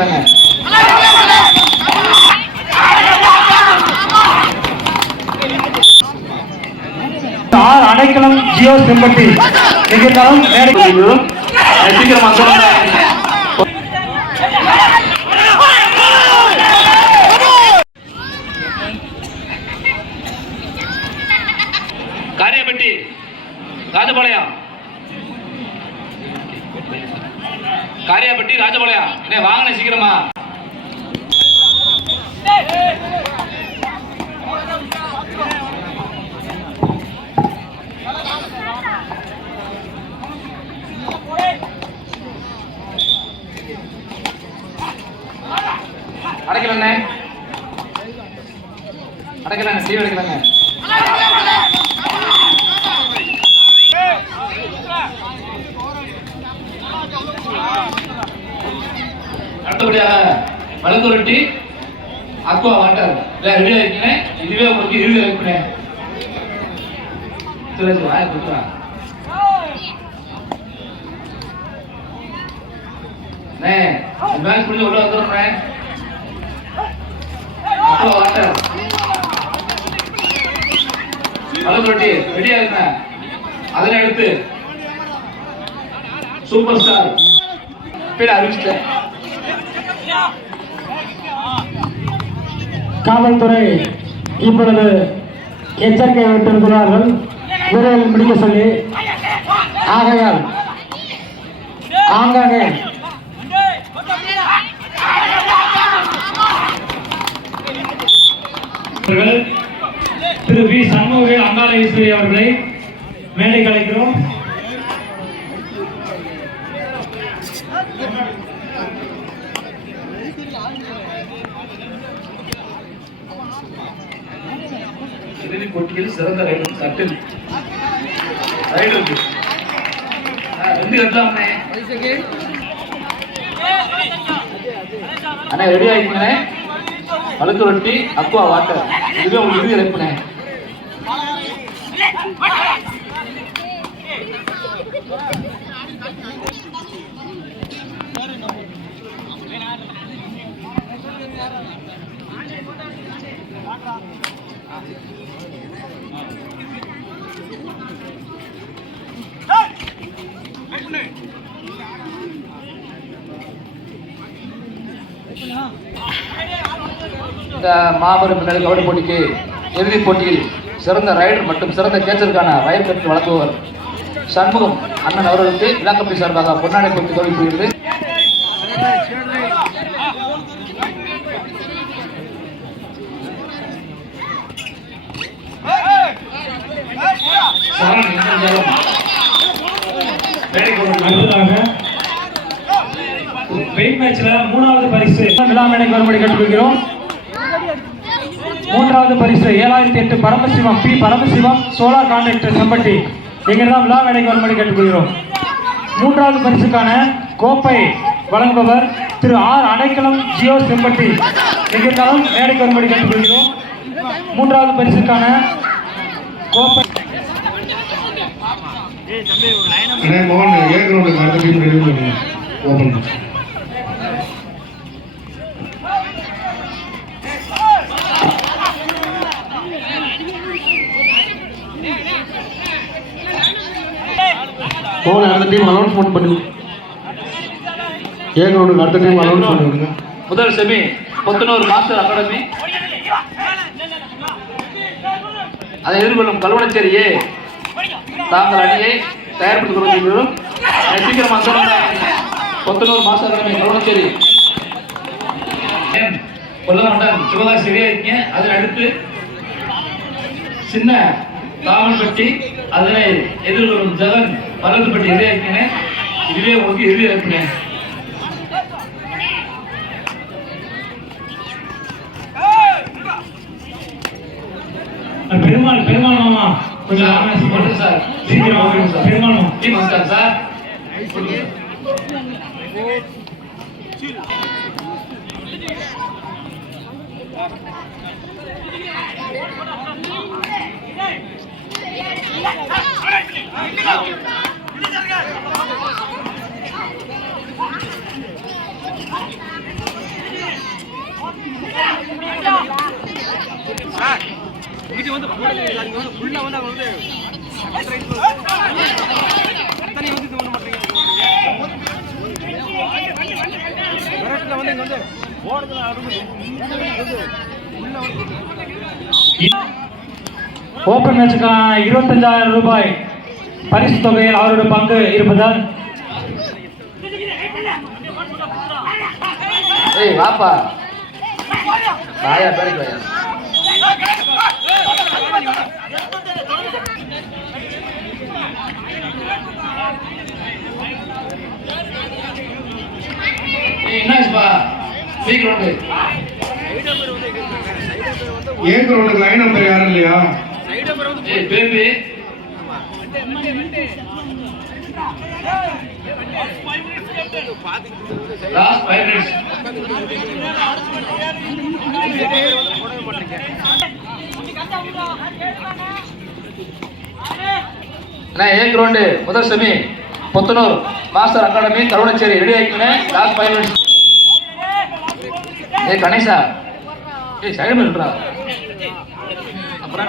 அடைக்கலாங்க R அடைக்கலம் ஜியோ செம்பட்டி. நிகழ்ந்தாலும் சீக்கிரம் காரியப்பட்டி ராஜபாளையம் காரியாபட்டி ராஜபாளையம். என்ன வாங்கின சீக்கிரமா. அடைக்கலண்ணே. அடைக்கலண்ணே சீவ் அடைக்கலண்ணே அடுத்தபடியாக வளர்ந்துருட்டி ரொட்டி வாட்டார் இல்லை ரெடி இருக்கீங்க இதுவே உங்களுக்கு இறுதி வைக்கிறேன் சரி வாய கொடுத்துறான் அண்ணே மேட்ச் முடிஞ்சு உள்ள வந்துடுறேன் அக்குவா வாட்டார் வளர்ந்துருட்டி ரெடியாக இருங்க அதனை எடுத்து. Super star. பேர் அறிவிச்சிட்டேன். காவல்துறை இப்பொழுது எச்சரிக்கை விட்டிருக்கிறார்கள் விரைவில் முடிக்க சொல்லி ஆகையால் ஆங்காங்கே திரு வி சண்முக அங்காள ஈஸ்வரி அவர்களை மேடை கலைக்கிறோம் இறுதிப் போட்டியில் சிறந்த ரைடர் சட்டில் ரைடருக்கு ரெண்டு கட்டலாம்ண்ணே அண்ணா ரெடி ஆகிக்கண்ணே பழுத்து ரொட்டி அக்குவா வாட்டர் இதுவே உங்களுக்கு இறுதி இறப்புண்ணே. இந்த மாபெரும் பின்னணி கபடி போட்டிக்கு இறுதிப் போட்டியில் சிறந்த ரைடர் மற்றும் சிறந்த கேச்சருக்கான ரயில் கட்டு வழங்குவர் சண்முகம் அண்ணன் அவர்களுக்கு இளங்கப்பி சார்பாக பொன்னாடை பொறுத்து தோல்வி புரிகிறது Thank you. மேட்ச்ல மூணாவது பரிசு. விழா மேடைக்கு வரும்படி கேட்டுக்கொள்கிறோம். மூன்றாவது பரிசு ஏழாயிரத்தி எட்டு Paramasivam P Paramasivam solar contractor Sempatti. இங்கிருந்தான் விழா மேடைக்கு வரும்படி கேட்டுக்கொள்கிறோம். மூன்றாவது பரிசுக்கான கோப்பை வழங்குபவர் திரு ஆர் அடைக்கலம் ஜியோ செம்பட்டி. இங்கிருந்தாலும் மேடைக்கு வரும்படி கேட்டுக்கொள்கிறோம். மூன்றாவது பரிசுக்கான கோப்பை மோகன் ஏ கிரவுண்டுக்கு அடுத்த டீம் ரெடி பண்ணுங்க ஓப்பன் அடுத்த டீம் அனௌன்ஸ்மெண்ட் பண்ணுங்க ஏன் கிரவுண்டுக்கு அடுத்த டீம் அலௌன்ஸ் பண்ணுங்க முதல் செமி கொத்தனூர் மாஸ்டர் அகாடமி. அதை எதிர்கொள்ளும் கல்வனச்சேரியே தாங்கள் அணியை தயார்படுத்திக் கொள்கிறோம் சீக்கிரம் வந்துடுங்க கொத்தனூர் மாஸ்டர் அகாடமி கல்வனச்சேரி. கொல்லமண்டம் சிவகாசி சரியா இருக்கீங்க அதில் அடுத்து சின்ன தாமன்பட்டி அதனை எதிர்கொள்ளும் ஜெகன் பல்லத்துப்பட்டி எதிரே இருக்கீங்க இதுவே உங்களுக்கு இறுதி இருப்பீங்க பெருமாள் பெருமாள் மாமா கொஞ்சம் ஆவேசம் மட்டும் பண்ணுங்க சார். சீக்கிரம் வாங்க சார். இது வந்து உள்ள வந்து அவங்க வந்து தனி வந்து இது பண்ண மாட்டேங்க வந்து இங்க வந்து ஓடுறது உள்ள வந்து ஓப்பன் மேட்சுக்கான இருபத்தஞ்சாயிரம் ரூபாய். பரிசு தொகையில் அவருடைய பங்கு இருப்பதால். ஏய் வாப்பா. வாயா பேருக்கு வாயா. ஏய், என்னாச்சுப்பா சீக்கிரம் வந்து. ஏ கிரவுண்டுக்கு லைன் நம்பர் யாரும் இல்லையா? ஏய் பேபி லாஸ்ட் ஃபைவ் மினிட்ஸ் அண்ணா ஏ கிரவுண்டு முதல் semi Puthanur master academy Karuvanacheri ready ஆகிக்கணும் last five minutes ஏய் கணேஷா ஏய் சைடு இருப்பா அப்புறம்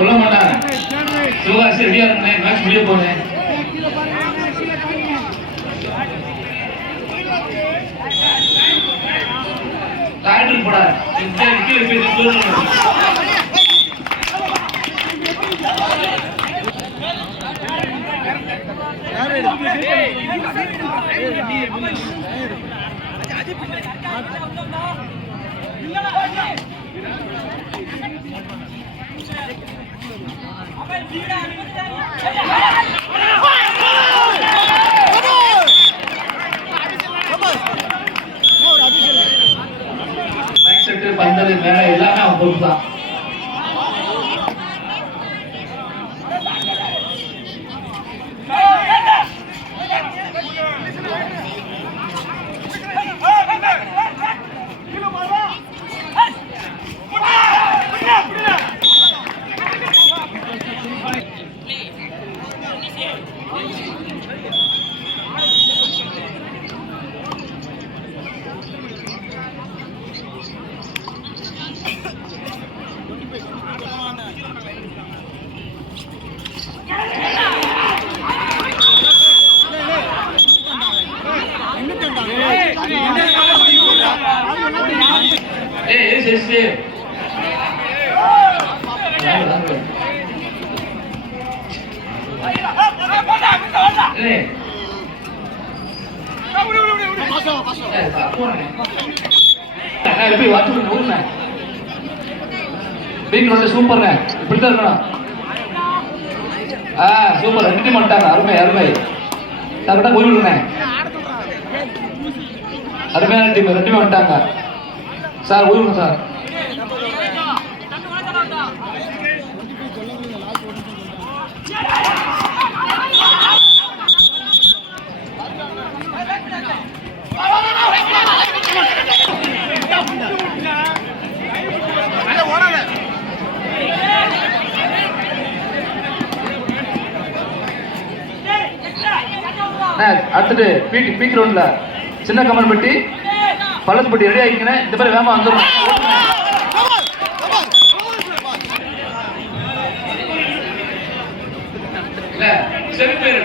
சொல்ல மாட்டாங்க. சிவகாசி ரெடியா இருந்தேன் மேட்ச் முடிய போனேன் டாக்டர் போடா பந்தல் மேல எல்லாமே அவன் பொறுப்பு தான் ஏய். எப்படி வாட்ச் வீட்டில் வந்து இருக்கணும். ஆ சூப்பர். ரெண்டு டீம் அருமை அருமை. டக்கு போய் விடுங்க அருமையான டீம் ரெண்டுமே வந்துட்டாங்க. சார் ஓய்வுங்க சார் அடுத்துட்டு பீட் பீக் பீக் ரோட்ல சின்ன கமல் பள்ளத்துப்பட்டி ரெடி ஆகிக்கிறேன் இந்த பேர் வேமா வந்துடும் செவி பேர்